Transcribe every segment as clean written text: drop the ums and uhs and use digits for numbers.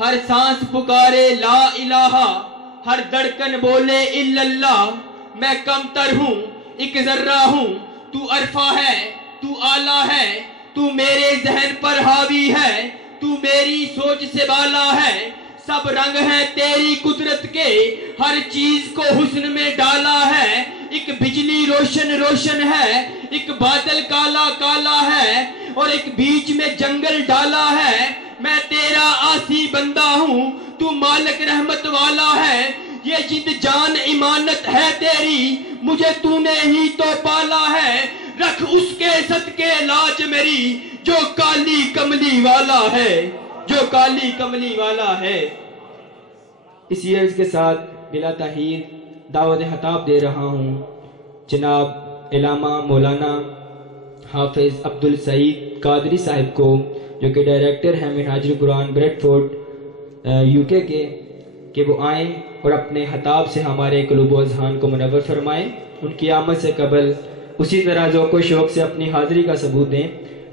ہر سانس پکارے لا الہ، ہر دھڑکن بولے الا اللہ۔ میں کم تر ہوں ایک ذرہ ہوں، تو عرفہ ہے، تو اعلیٰ ہے، تو میرے ذہن پر حاوی ہے، تو میری سوچ سے بالا ہے۔ سب رنگ ہیں تیری قدرت کے، ہر چیز کو حسن میں ڈالا ہے۔ ایک بجلی روشن روشن ہے، ایک بادل کالا کالا ہے، اور ایک بیچ میں جنگل ڈالا ہے۔ میں تیرا آسی بندہ ہوں، تو مالک رحمت والا ہے۔ یہ جند جان امانت ہے تیری، مجھے تو نے ہی تو پالا ہے۔ رکھ اس کے صدقے لاج میری، جو کالی کملی والا ہے، جو کالی کملی والا ہے۔ اسی عرض کے ساتھ بلا تاخیر دعوت خطاب دے رہا ہوں جناب علامہ مولانا حافظ عبدالسعید قادری صاحب کو، جو کہ ڈائریکٹر ہیں منہاج القرآن بریڈ فورڈ UK کے، کہ وہ آئیں اور اپنے خطاب سے ہمارے قلوب و اذہان کو منور فرمائیں۔ ان کی آمد سے قبل اسی طرح ذوق و شوق سے اپنی حاضری کا ثبوت دیں،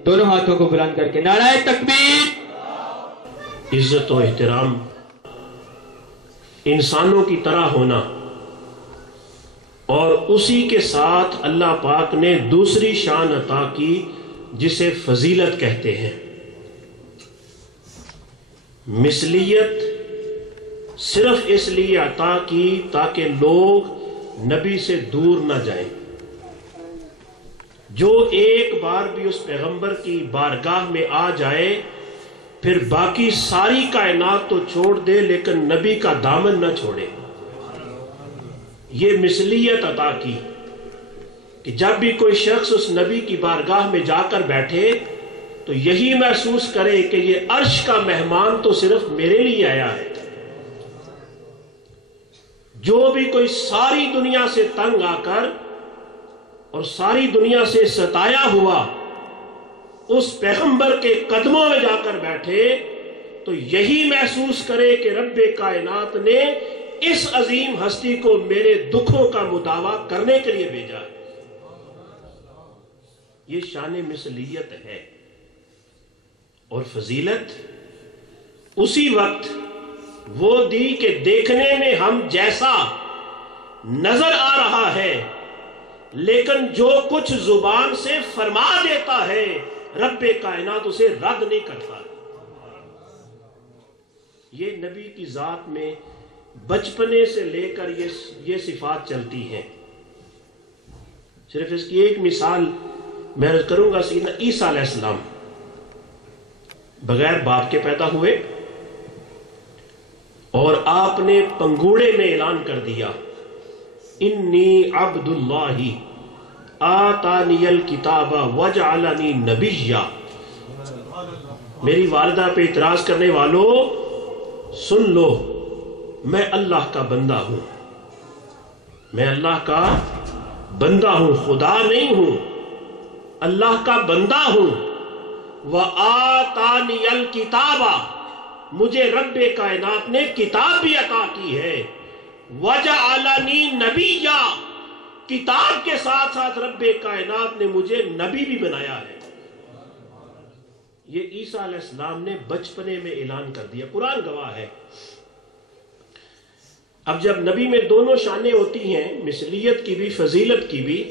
دونوں ہاتھوں کو بلند کر کے نعرہ تکبیر۔ عزت و احترام، انسانوں کی طرح ہونا، اور اسی کے ساتھ اللہ پاک نے دوسری شان عطا کی جسے فضیلت کہتے ہیں۔ مثلیت صرف اس لیے عطا کی تاکہ لوگ نبی سے دور نہ جائیں۔ جو ایک بار بھی اس پیغمبر کی بارگاہ میں آ جائے، پھر باقی ساری کائنات تو چھوڑ دے لیکن نبی کا دامن نہ چھوڑے۔ یہ مثلیت عطا کی کہ جب بھی کوئی شخص اس نبی کی بارگاہ میں جا کر بیٹھے تو یہی محسوس کرے کہ یہ عرش کا مہمان تو صرف میرے لیے آیا ہے۔ جو بھی کوئی ساری دنیا سے تنگ آ کر اور ساری دنیا سے ستایا ہوا اس پیغمبر کے قدموں میں جا کر بیٹھے تو یہی محسوس کرے کہ رب کائنات نے اس عظیم ہستی کو میرے دکھوں کا مداوا کرنے کے لیے بھیجا ہے۔ یہ شان مثلیت ہے۔ اور فضیلت اسی وقت وہ دی کہ دیکھنے میں ہم جیسا نظر آ رہا ہے، لیکن جو کچھ زبان سے فرما دیتا ہے رب کائنات اسے رد نہیں کرتا۔ یہ نبی کی ذات میں بچپنے سے لے کر یہ صفات چلتی ہیں۔ صرف اس کی ایک مثال میں کروں گا۔ سیدنا عیسیٰ علیہ السلام بغیر باپ کے پیدا ہوئے اور آپ نے پنگوڑے میں اعلان کر دیا، انی عبد اللہ آتانی الکتاب وجعلنی نبیا۔ میری والدہ پہ اعتراض کرنے والوں سن لو، میں اللہ کا بندہ ہوں، میں اللہ کا بندہ ہوں، خدا نہیں ہوں، اللہ کا بندہ ہوں۔ وآتانی الکتاب، مجھے رب کائنات نے کتاب بھی عطا کی ہے۔ وجعلنی نبیا، کتاب کے ساتھ ساتھ رب کائنات نے مجھے نبی بھی بنایا ہے۔ یہ عیسیٰ علیہ السلام نے بچپنے میں اعلان کر دیا، قرآن گواہ ہے۔ اب جب نبی میں دونوں شانیں ہوتی ہیں، مثلیت کی بھی فضیلت کی بھی،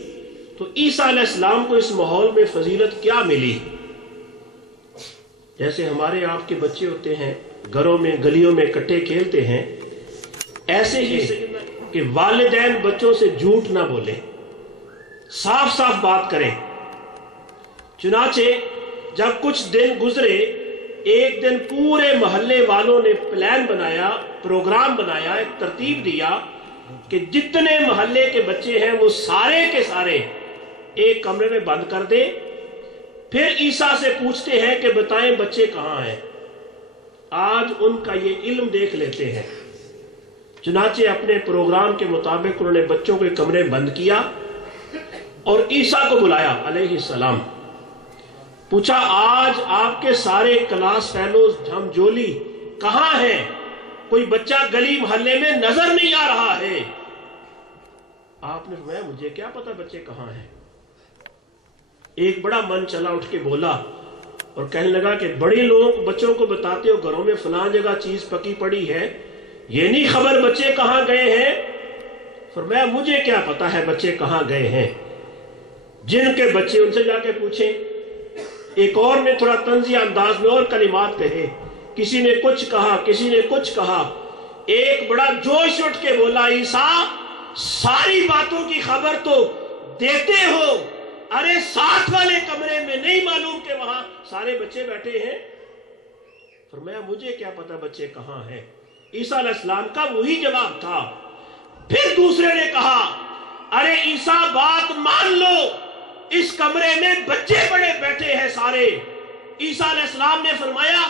تو عیسیٰ علیہ السلام کو اس ماحول میں فضیلت کیا ملی؟ جیسے ہمارے آپ کے بچے ہوتے ہیں، گھروں میں گلیوں میں کٹے کھیلتے ہیں، ایسے ہی کہ والدین بچوں سے جھوٹ نہ بولیں، صاف صاف بات کریں۔ چنانچہ جب کچھ دن گزرے، ایک دن پورے محلے والوں نے پلان بنایا، پروگرام بنایا، ایک ترتیب دیا کہ جتنے محلے کے بچے ہیں وہ سارے کے سارے ایک کمرے میں بند کر دیں۔ پھر عیسیٰ سے پوچھتے ہیں کہ بتائیں بچے کہاں ہیں۔ آج ان کا یہ علم دیکھ لیتے ہیں۔ چنانچہ اپنے پروگرام کے مطابق انہوں نے بچوں کے کمرے بند کیا اور عیسیٰ کو بلایا علیہ السلام، پوچھا آج آپ کے سارے کلاس فیلوز ہم جولی کہاں ہیں؟ کوئی بچہ گلی محلے میں نظر نہیں آ رہا ہے۔ آپ نے فرمایا مجھے کیا پتا بچے کہاں ہیں۔ ایک بڑا من چلا اٹھ کے بولا اور کہنے لگا کہ بڑے لوگ بچوں کو بتاتے ہو گھروں میں فلان جگہ چیز پکی پڑی ہے، یہ نہیں خبر بچے کہاں گئے ہیں؟ فرمایا مجھے کیا پتا ہے بچے کہاں گئے ہیں، جن کے بچے ان سے جا کے پوچھیں۔ ایک اور نے تھوڑا طنزیہ انداز میں اور کلمات کہے، کسی نے کچھ کہا، کسی نے کچھ کہا، ایک بڑا جوش اٹھ کے بولا عیسیٰ ساری باتوں کی خبر تو دیتے ہو، ارے ساتھ والے کمرے میں نہیں معلوم کہ وہاں سارے بچے بیٹھے ہیں؟ فرمایا مجھے کیا پتا بچے کہاں ہیں۔ عیسیٰ علیہ السلام کا وہی جواب تھا۔ پھر دوسرے نے کہا ارے عیسیٰ بات مان لو، اس کمرے میں بچے بڑے بیٹھے ہیں سارے۔ عیسیٰ علیہ السلام نے فرمایا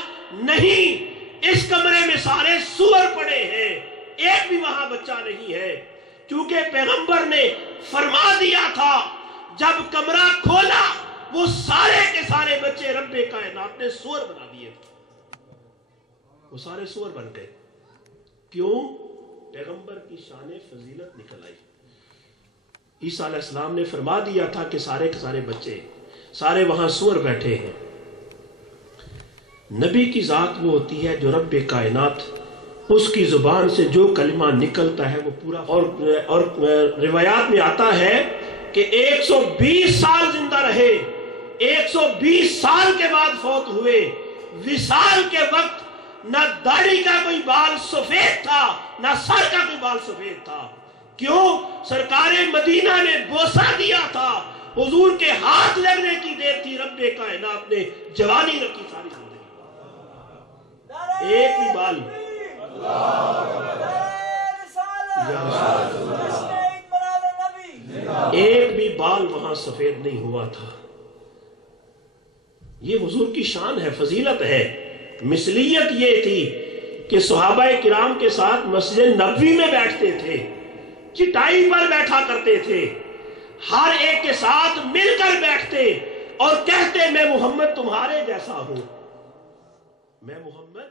نہیں، اس کمرے میں سارے سور پڑے ہیں، ایک بھی وہاں بچہ نہیں ہے، کیونکہ پیغمبر نے فرما دیا تھا جب کمرہ کھولا وہ سارے کے سارے بچے رب کائنات نے سور بنا دیے، وہ سارے سور بن گئے۔ کیوں؟ پیغمبر کی شان فضیلت نکل آئی۔ عیسیٰ علیہ السلام نے فرما دیا تھا کہ سارے کے سارے بچے سارے وہاں سور بیٹھے ہیں۔ نبی کی ذات وہ ہوتی ہے جو رب کائنات اس کی زبان سے جو کلمہ نکلتا ہے وہ پورا، اور روایات میں آتا ہے کہ 120 سال زندہ رہے، 120 سال کے بعد فوت ہوئے، وصال کے وقت نہ داڑھی کا کوئی بال سفید تھا نہ سر کا کوئی بال سفید تھا۔ کیوں؟ سرکار مدینہ نے بوسہ دیا تھا، حضور کے ہاتھ لگنے کی دیر تھی، رب کائنات نے جوانی رکھی ساری زندگی، ایک بھی بال ایک بھی بال وہاں سفید نہیں ہوا تھا۔ یہ حضور کی شان ہے، فضیلت ہے۔ مثلیت یہ تھی کہ صحابہ کرام کے ساتھ مسجد نبوی میں بیٹھتے تھے، چٹائی پر بیٹھا کرتے تھے، ہر ایک کے ساتھ مل کر بیٹھتے اور کہتے میں محمد تمہارے جیسا ہوں، میں محمد